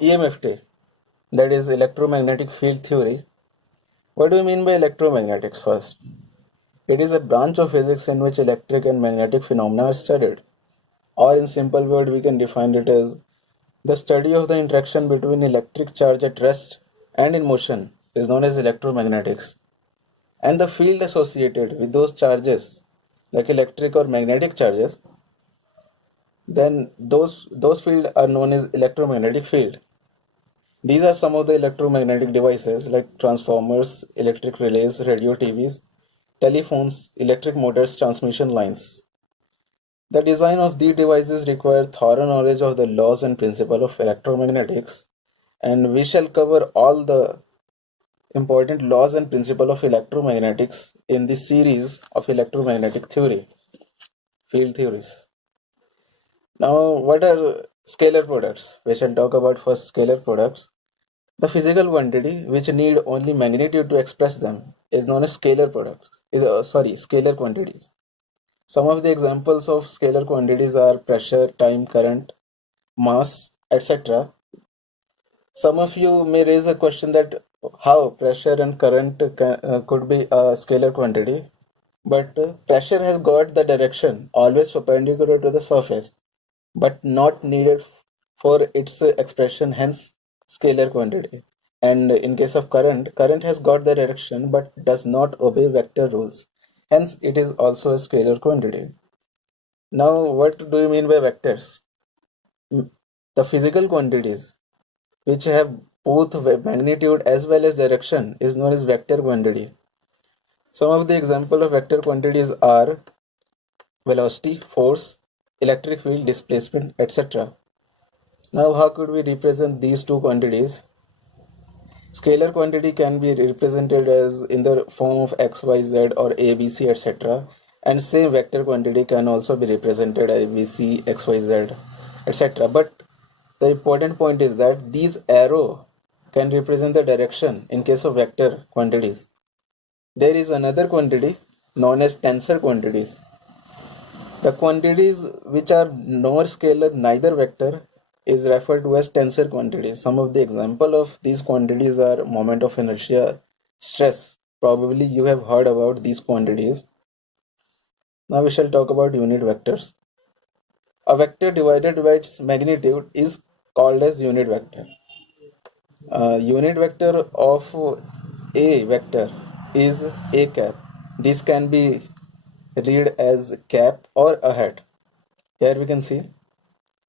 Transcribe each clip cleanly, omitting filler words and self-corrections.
EMFT, that is electromagnetic field theory. What do you mean by electromagnetics first? It is a branch of physics in which electric and magnetic phenomena are studied. Or in simple word, we can define it as the study of the interaction between electric charge at rest and in motion is known as electromagnetics. And the field associated with those charges, like electric or magnetic charges, then those fields are known as electromagnetic field. These are some of the electromagnetic devices like transformers, electric relays, radio TVs, telephones, electric motors, transmission lines. The design of these devices require thorough knowledge of the laws and principles of electromagnetics, and we shall cover all the important laws and principles of electromagnetics in this series of electromagnetic theory, field theories. Now, what are scalar products? We shall talk about first scalar products. The physical quantity which need only magnitude to express them is known as scalar products. Scalar quantities. Some of the examples of scalar quantities are pressure, time, current, mass, etc. Some of you may raise a question that how pressure and current could be a scalar quantity, but pressure has got the direction always perpendicular to the surface, but not needed for its expression, hence scalar quantity. And in case of current, current has got the direction but does not obey vector rules, hence it is also a scalar quantity. Now, what do you mean by vectors? The physical quantities which have both magnitude as well as direction is known as vector quantity. Some of the example of vector quantities are velocity, force, electric field, displacement, etc. Now, how could we represent these two quantities? Scalar quantity can be represented as in the form of x, y, z or a, b, c, etc. And same vector quantity can also be represented as b, c, x, y, z, etc. But the important point is that these arrow can represent the direction in case of vector quantities. There is another quantity known as tensor quantities. The quantities which are nor scalar neither vector is referred to as tensor quantities. Some of the example of these quantities are moment of inertia, stress. Probably you have heard about these quantities. Now we shall talk about unit vectors. A vector divided by its magnitude is called as unit vector. Unit vector of a vector is a cap. This can be read as cap or a hat. Here we can see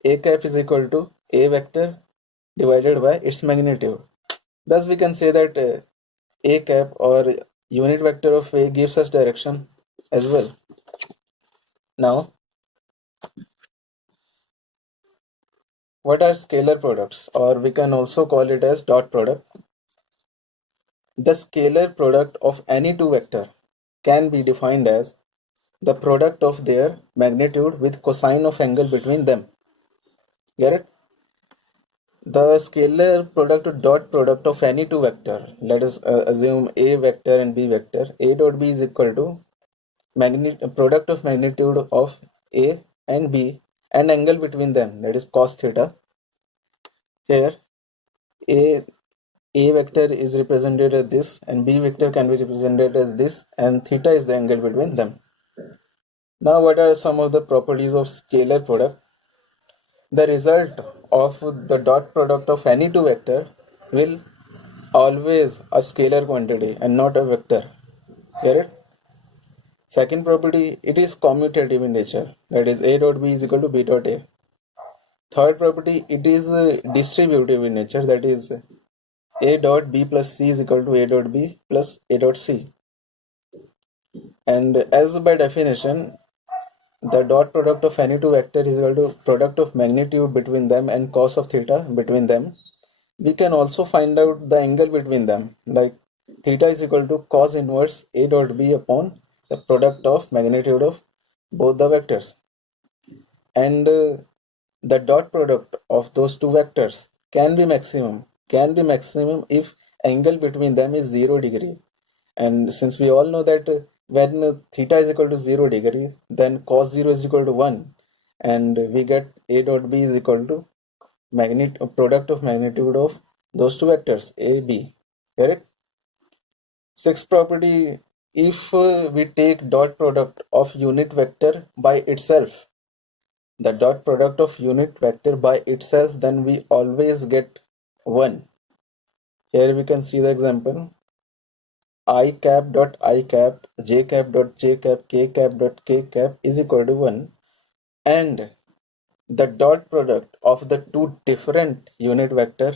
a cap is equal to a vector divided by its magnitude. Thus we can say that a cap or unit vector of a gives us direction as well. Now, what are scalar products, or we can also call it as dot product? The scalar product of any two vector can be defined as the product of their magnitude with cosine of angle between them. Get it? The scalar product or dot product of any two vector, let us assume a vector and b vector, a dot b is equal to product of magnitude of a and b and angle between them, that is cos theta. Here a vector is represented as this and b vector can be represented as this, and theta is the angle between them. Now, what are some of the properties of scalar product? The result of the dot product of any two vector will always a scalar quantity and not a vector. Get it? Second property, it is commutative in nature, that is a dot b is equal to b dot a. Third property, it is distributive in nature, that is a dot b plus c is equal to a dot b plus a dot c. And as by definition, the dot product of any two vector is equal to product of magnitude between them and cos of theta between them. We can also find out the angle between them, like theta is equal to cos inverse a dot b upon the product of magnitude of both the vectors. And the dot product of those two vectors can be maximum if angle between them is 0 degree. And since we all know that when theta is equal to 0 degree, then cos 0 is equal to 1, and we get a dot b is equal to product of magnitude of those two vectors A, B. Correct? Sixth property, if we take dot product of unit vector by itself, the dot product of unit vector by itself, then we always get 1. Here we can see the example. I cap dot I cap, j cap dot j cap, k cap dot k cap is equal to 1, and the dot product of the two different unit vector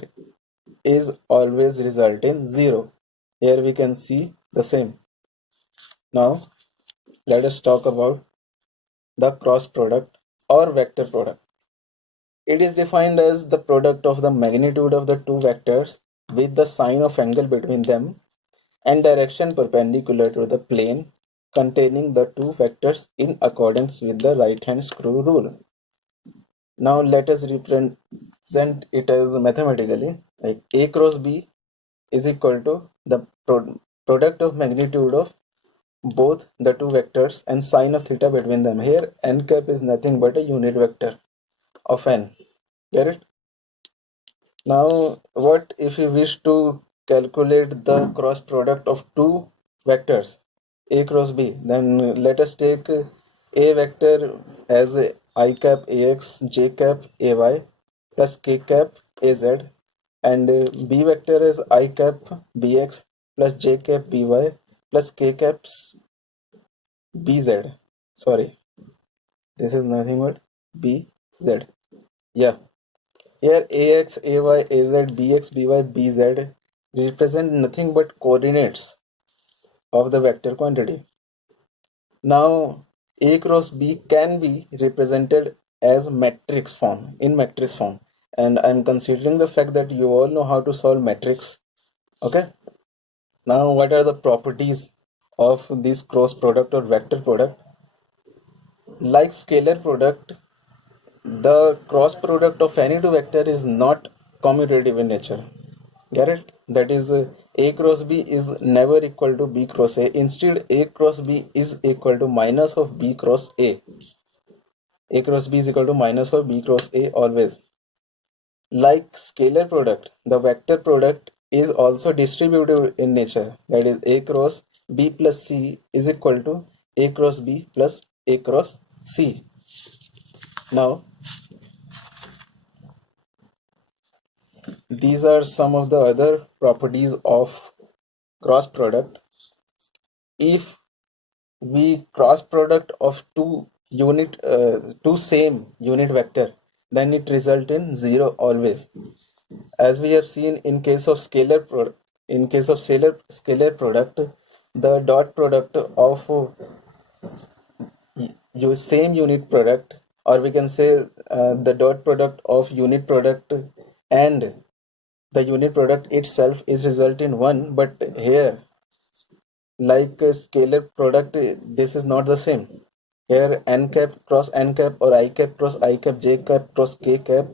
is always result in 0. Here we can see the same. Now let us talk about the cross product or vector product. It is defined as the product of the magnitude of the two vectors with the sign of angle between them and direction perpendicular to the plane containing the two vectors in accordance with the right hand screw rule. Now let us represent it as mathematically, like A cross B is equal to the product of magnitude of both the two vectors and sine of theta between them. Here n cap is nothing but a unit vector of n. Get it? Now what if we wish to calculate the cross product of two vectors A cross B? Then let us take A vector as I cap ax, j cap ay plus k cap az, and B vector as I cap bx plus j cap by plus k caps bz. Sorry, this is nothing but bz. Yeah, here ax, ay, az, bx, by, bz represent nothing but coordinates of the vector quantity. Now A cross B can be represented as matrix form, in matrix form, and I'm considering the fact that you all know how to solve matrix. Okay, now what are the properties of this cross product or vector product? Like scalar product, the cross product of any two vector is not commutative in nature. Get it? That is, A cross B is never equal to B cross A. Instead, A cross B is equal to minus of B cross A. A cross B is equal to minus of B cross A always. Like scalar product, the vector product is also distributive in nature. That is, A cross B plus C is equal to A cross B plus A cross C. Now, these are some of the other properties of cross product. If we cross product of two same unit vector, then it result in 0 always. As we have seen in case of scalar product, the dot product of same unit product, or we can say the dot product of unit product and the unit product itself is result in 1, but here like a scalar product, this is not the same. Here n cap cross n cap or I cap cross I cap, j cap cross k cap,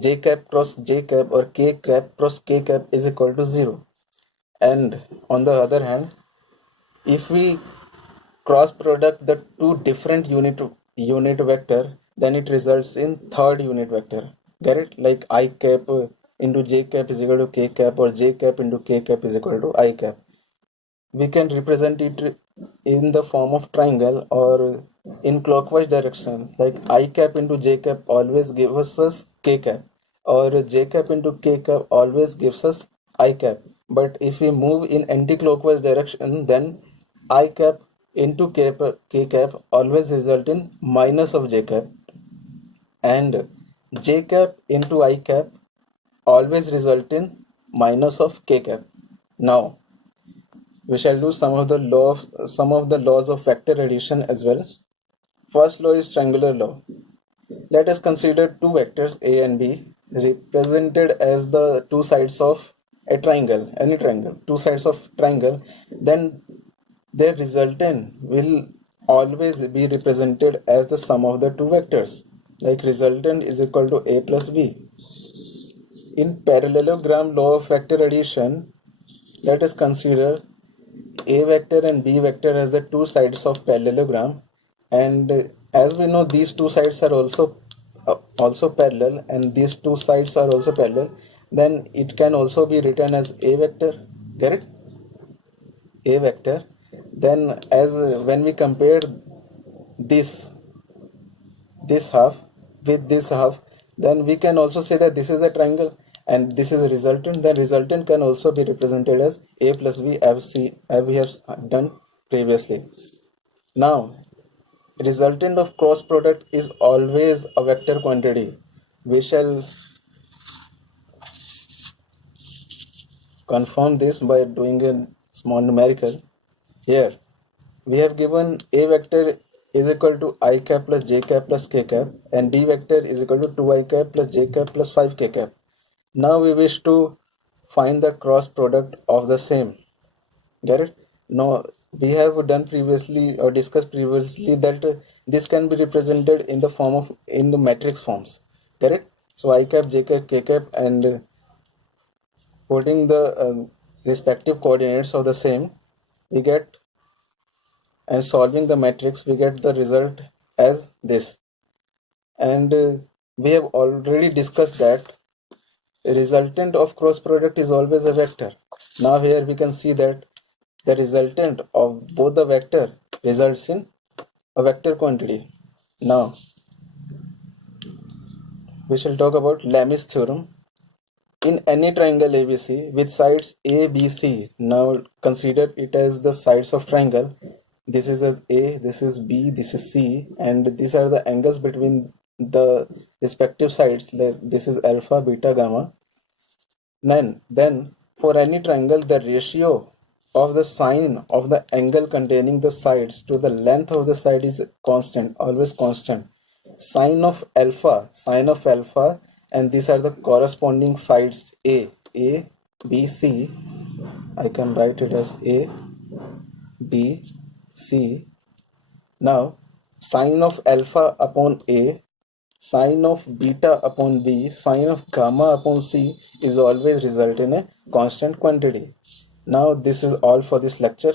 j cap cross j cap or k cap cross k cap is equal to 0. And on the other hand, if we cross product the two different unit vector, then it results in third unit vector. Get it? Like I cap into j cap is equal to k cap, or j cap into k cap is equal to I cap. We can represent it in the form of triangle or in clockwise direction, like I cap into j cap always gives us k cap, or j cap into k cap always gives us I cap. But if we move in anti-clockwise direction, then I cap into k cap always result in minus of j cap, and j cap into I cap always result in minus of k cap. Now we shall do some of the laws of vector addition as well. First law is triangular law. Let us consider two vectors A and B represented as the two sides of a triangle, any triangle, two sides of triangle. Then their resultant will always be represented as the sum of the two vectors. Like resultant is equal to A plus B. In parallelogram law of vector addition, let us consider A vector and B vector as the two sides of parallelogram, and as we know, these two sides are also also parallel and these two sides are also parallel, then it can also be written as a vector. Get it? A vector. Then as when we compare this half with this half, then we can also say that this is a triangle and this is a resultant. Then resultant can also be represented as a plus b, as we have done previously. Now resultant of cross product is always a vector quantity. We shall confirm this by doing a small numerical. Here we have given a vector is equal to I cap plus j cap plus k cap and b vector is equal to 2i cap plus j cap plus 5k cap. Now we wish to find the cross product of the same. Get it? Now we have done previously or discussed previously that this can be represented in the form of in the matrix forms. Get it? So I cap, j cap, k cap, and putting the respective coordinates of the same, we get, and solving the matrix, we get the result as this. And we have already discussed that resultant of cross product is always a vector. Now here we can see that the resultant of both the vector results in a vector quantity. Now we shall talk about Lami's theorem. In any triangle ABC with sides A, B, C, now consider it as the sides of triangle. This is as A, this is B, this is C, and these are the angles between the respective sides. This is alpha, beta, gamma. Then for any triangle, the ratio of the sine of the angle containing the sides to the length of the side is constant, always constant. Sine of alpha, and these are the corresponding sides A, B, C. I can write it as A, B, C. Now sine of alpha upon A, sine of beta upon B, sine of gamma upon C is always result in a constant quantity. Now this is all for this lecture.